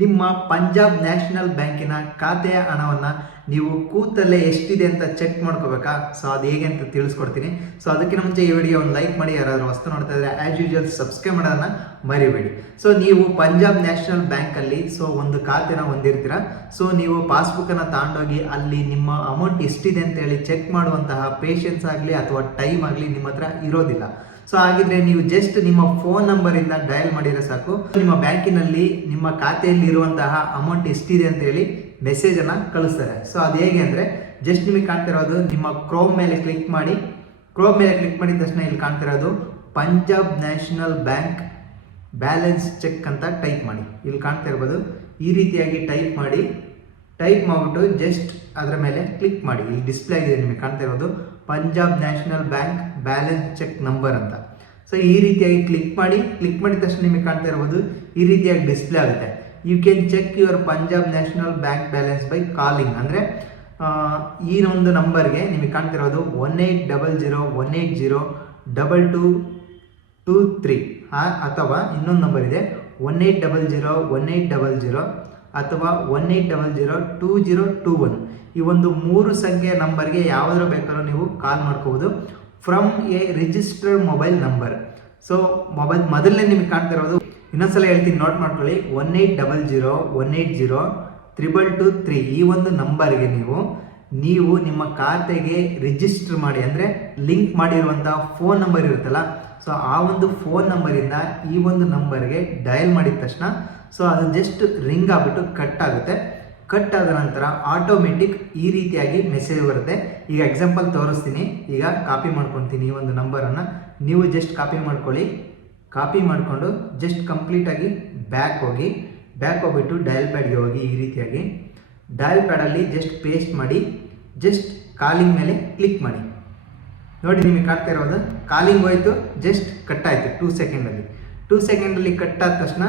ನಿಮ್ಮ ಪಂಜಾಬ್ ನ್ಯಾಷನಲ್ ಬ್ಯಾಂಕಿನ ಖಾತೆಯ ಹಣವನ್ನು ನೀವು ಕೂತಲ್ಲೇ ಎಷ್ಟಿದೆ ಅಂತ ಚೆಕ್ ಮಾಡ್ಕೋಬೇಕಾ? ಸೊ ಅದು ಹೇಗೆ ಅಂತ ತಿಳಿಸ್ಕೊಡ್ತೀನಿ. ಸೊ ಅದಕ್ಕಿಂತ ಮುಂಚೆ ಈ ವಿಡಿಯೋ ಒಂದು ಲೈಕ್ ಮಾಡಿ, ಯಾರಾದರೂ ವಸ್ತು ನೋಡ್ತಾ ಇದ್ರೆ ಆ್ಯಸ್ ಯೂಶುವಲ್ ಸಬ್ಸ್ಕ್ರೈಬ್ ಮಾಡೋದನ್ನ ಮರಿಬೇಡಿ. ಸೊ ನೀವು ಪಂಜಾಬ್ ನ್ಯಾಷನಲ್ ಬ್ಯಾಂಕಲ್ಲಿ ಒಂದು ಖಾತೆನ ಹೊಂದಿರ್ತೀರ. ಸೊ ನೀವು ಪಾಸ್ಬುಕ್ಕನ್ನು ತಗೊಂಡೋಗಿ ಅಲ್ಲಿ ನಿಮ್ಮ ಅಮೌಂಟ್ ಎಷ್ಟಿದೆ ಅಂತ ಹೇಳಿ ಚೆಕ್ ಮಾಡುವಂತಹ ಪೇಷನ್ಸ್ ಆಗಲಿ ಅಥವಾ ಟೈಮ್ ಆಗಲಿ ನಿಮ್ಮ ಹತ್ರ ಇರೋದಿಲ್ಲ. ಸೊ ಹಾಗಿದ್ರೆ ನೀವು ಜಸ್ಟ್ ನಿಮ್ಮ ಫೋನ್ ನಂಬರಿಂದ ಡಯಲ್ ಮಾಡಿದ್ರೆ ಸಾಕು, ನಿಮ್ಮ ಬ್ಯಾಂಕಿನಲ್ಲಿ ನಿಮ್ಮ ಖಾತೆಯಲ್ಲಿ ಇರುವಂತಹ ಅಮೌಂಟ್ ಎಷ್ಟಿದೆ ಅಂತ ಹೇಳಿ ಮೆಸೇಜನ್ನು ಕಳಿಸ್ತಾರೆ. ಸೊ ಅದು ಹೇಗೆ ಅಂದರೆ, ಜಸ್ಟ್ ನಿಮಗೆ ಕಾಣ್ತಿರೋದು ನಿಮ್ಮ ಕ್ರೋಮ್ ಮೇಲೆ ಕ್ಲಿಕ್ ಮಾಡಿ. ಕ್ರೋಮ್ ಮೇಲೆ ಕ್ಲಿಕ್ ಮಾಡಿದ ತಕ್ಷಣ ಇಲ್ಲಿ ಕಾಣ್ತಿರೋದು Punjab national bank balance check ಅಂತ ಟೈಪ್ ಮಾಡಿ. ಇಲ್ಲಿ ಕಾಣ್ತಾ ಇರ್ಬೋದು, ಈ ರೀತಿಯಾಗಿ ಟೈಪ್ ಮಾಡಿಬಿಟ್ಟು ಜಸ್ಟ್ ಅದರ ಮೇಲೆ ಕ್ಲಿಕ್ ಮಾಡಿ. ಇಲ್ಲಿ ಡಿಸ್ಪ್ಲೇ ಆಗಿದೆ, ನಿಮಗೆ ಕಾಣ್ತಾ ಇರೋದು Punjab national bank balance check number ಅಂತ. ಸೊ ಈ ರೀತಿಯಾಗಿ ಕ್ಲಿಕ್ ಮಾಡಿದ ತಕ್ಷಣ ನಿಮಗೆ ಕಾಣ್ತಾ ಇರ್ಬೋದು, ಈ ರೀತಿಯಾಗಿ ಡಿಸ್ಪ್ಲೇ ಆಗುತ್ತೆ. You can check your Punjab national bank balance by calling. ಅಂದರೆ ಈ ಒಂದು ನಂಬರ್ಗೆ ನಿಮಗೆ ಕಾಣ್ತಿರೋದು 180018022223 ಅಥವಾ ಇನ್ನೊಂದು ನಂಬರ್ ಇದೆ 18001800 ಅಥವಾ 18002021. ಈ ಒಂದು 3 ಸಂಖ್ಯೆಯ ನಂಬರ್ಗೆ ಯಾವುದರ ಬೇಕಾದ್ರೂ ನೀವು ಕಾಲ್ ಮಾಡ್ಕೋಬೋದು from A registered mobile number. So mobile ಮೊದಲನೇ ನಿಮಗೆ ಕಾಣ್ತಿರೋದು, ಇನ್ನೊಂದ್ಸಲ ಹೇಳ್ತೀನಿ, ನೋಟ್ ಮಾಡ್ಕೊಳ್ಳಿ, 180018022223. ಈ ಒಂದು ನಂಬರ್ಗೆ ನೀವು ನಿಮ್ಮ ಖಾತೆಗೆ ರಿಜಿಸ್ಟರ್ ಮಾಡಿ, ಅಂದರೆ ಲಿಂಕ್ ಮಾಡಿರುವಂಥ ಫೋನ್ ನಂಬರ್ ಇರುತ್ತಲ್ಲ, ಸೊ ಆ ಒಂದು ಫೋನ್ ನಂಬರಿಂದ ಈ ಒಂದು ನಂಬರ್ಗೆ ಡಯಲ್ ಮಾಡಿದ ತಕ್ಷಣ ಸೊ ಅದು ಜಸ್ಟ್ ರಿಂಗ್ ಆಗಿಬಿಟ್ಟು ಕಟ್ ಆಗುತ್ತೆ. ಕಟ್ ಆದ ನಂತರ ಆಟೋಮೆಟಿಕ್ ಈ ರೀತಿಯಾಗಿ ಮೆಸೇಜ್ ಬರುತ್ತೆ. ಈಗ ಎಕ್ಸಾಂಪಲ್ ತೋರಿಸ್ತೀನಿ. ಈಗ ಕಾಪಿ ಮಾಡ್ಕೊತೀನಿ ಈ ಒಂದು ನಂಬರನ್ನು. ನೀವು ಜಸ್ಟ್ ಕಾಪಿ ಮಾಡ್ಕೊಳ್ಳಿ. ಕಾಪಿ ಮಾಡಿಕೊಂಡು ಜಸ್ಟ್ ಕಂಪ್ಲೀಟಾಗಿ ಬ್ಯಾಕ್ ಹೋಗ್ಬಿಟ್ಟು ಡಯಲ್ ಪ್ಯಾಡ್ಗೆ ಹೋಗಿ. ಈ ರೀತಿಯಾಗಿ ಡಯಲ್ ಪ್ಯಾಡಲ್ಲಿ ಜಸ್ಟ್ ಪೇಸ್ಟ್ ಮಾಡಿ, ಜಸ್ಟ್ ಕಾಲಿಂಗ್ ಮೇಲೆ ಕ್ಲಿಕ್ ಮಾಡಿ. ನೋಡಿ, ನಿಮಗೆ ಕಾಣ್ತಾ ಇರೋದು ಕಾಲಿಂಗ್ ಹೋಯಿತು, ಜಸ್ಟ್ ಕಟ್ ಆಯಿತು 2 ಸೆಕೆಂಡಲ್ಲಿ. 2 ಸೆಕೆಂಡಲ್ಲಿ ಕಟ್ ಆದ ತಕ್ಷಣ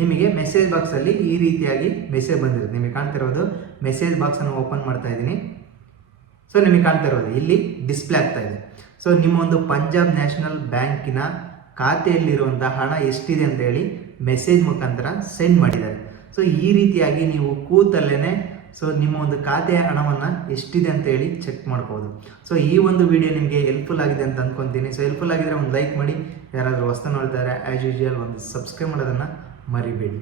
ನಿಮಗೆ ಮೆಸೇಜ್ ಬಾಕ್ಸಲ್ಲಿ ಈ ರೀತಿಯಾಗಿ ಮೆಸೇಜ್ ಬಂದಿರುತ್ತೆ. ನಿಮಗೆ ಕಾಣ್ತಿರೋದು ಮೆಸೇಜ್ ಬಾಕ್ಸನ್ನು ಓಪನ್ ಮಾಡ್ತಾ ಇದ್ದೀನಿ. ಸೊ ನಿಮಗೆ ಕಾಣ್ತಾ ಇರೋದು ಇಲ್ಲಿ ಡಿಸ್ಪ್ಲೇ ಆಗ್ತಾ ಇದೆ. ಸೊ ನಿಮ್ಮ ಒಂದು ಪಂಜಾಬ್ ನ್ಯಾಷನಲ್ ಬ್ಯಾಂಕಿನ ಖಾತೆಯಲ್ಲಿರುವಂಥ ಹಣ ಎಷ್ಟಿದೆ ಅಂತ ಹೇಳಿ ಮೆಸೇಜ್ ಮುಖಾಂತರ ಸೆಂಡ್ ಮಾಡಿದ್ದಾರೆ. ಸೊ ಈ ರೀತಿಯಾಗಿ ನೀವು ಕೂತಲ್ಲೇ ಸೊ ನಿಮ್ಮ ಒಂದು ಖಾತೆಯ ಹಣವನ್ನು ಎಷ್ಟಿದೆ ಅಂತ ಹೇಳಿ ಚೆಕ್ ಮಾಡ್ಬೋದು. ಸೊ ಈ ಒಂದು ವಿಡಿಯೋ ನಿಮಗೆ ಹೆಲ್ಪ್ಫುಲ್ ಆಗಿದೆ ಅಂತ ಅಂದ್ಕೊತೀನಿ. ಸೊ ಹೆಲ್ಪ್ಫುಲ್ ಆಗಿದ್ರೆ ಒಂದು ಲೈಕ್ ಮಾಡಿ, ಯಾರಾದರೂ ಹೊಸ ನೋಡ್ತಾರೆ ಆ್ಯಸ್ ಯೂಶುವಲ್ ಒಂದು ಸಬ್ಸ್ಕ್ರೈಬ್ ಮಾಡೋದನ್ನು ಮರಿಬೇಡಿ.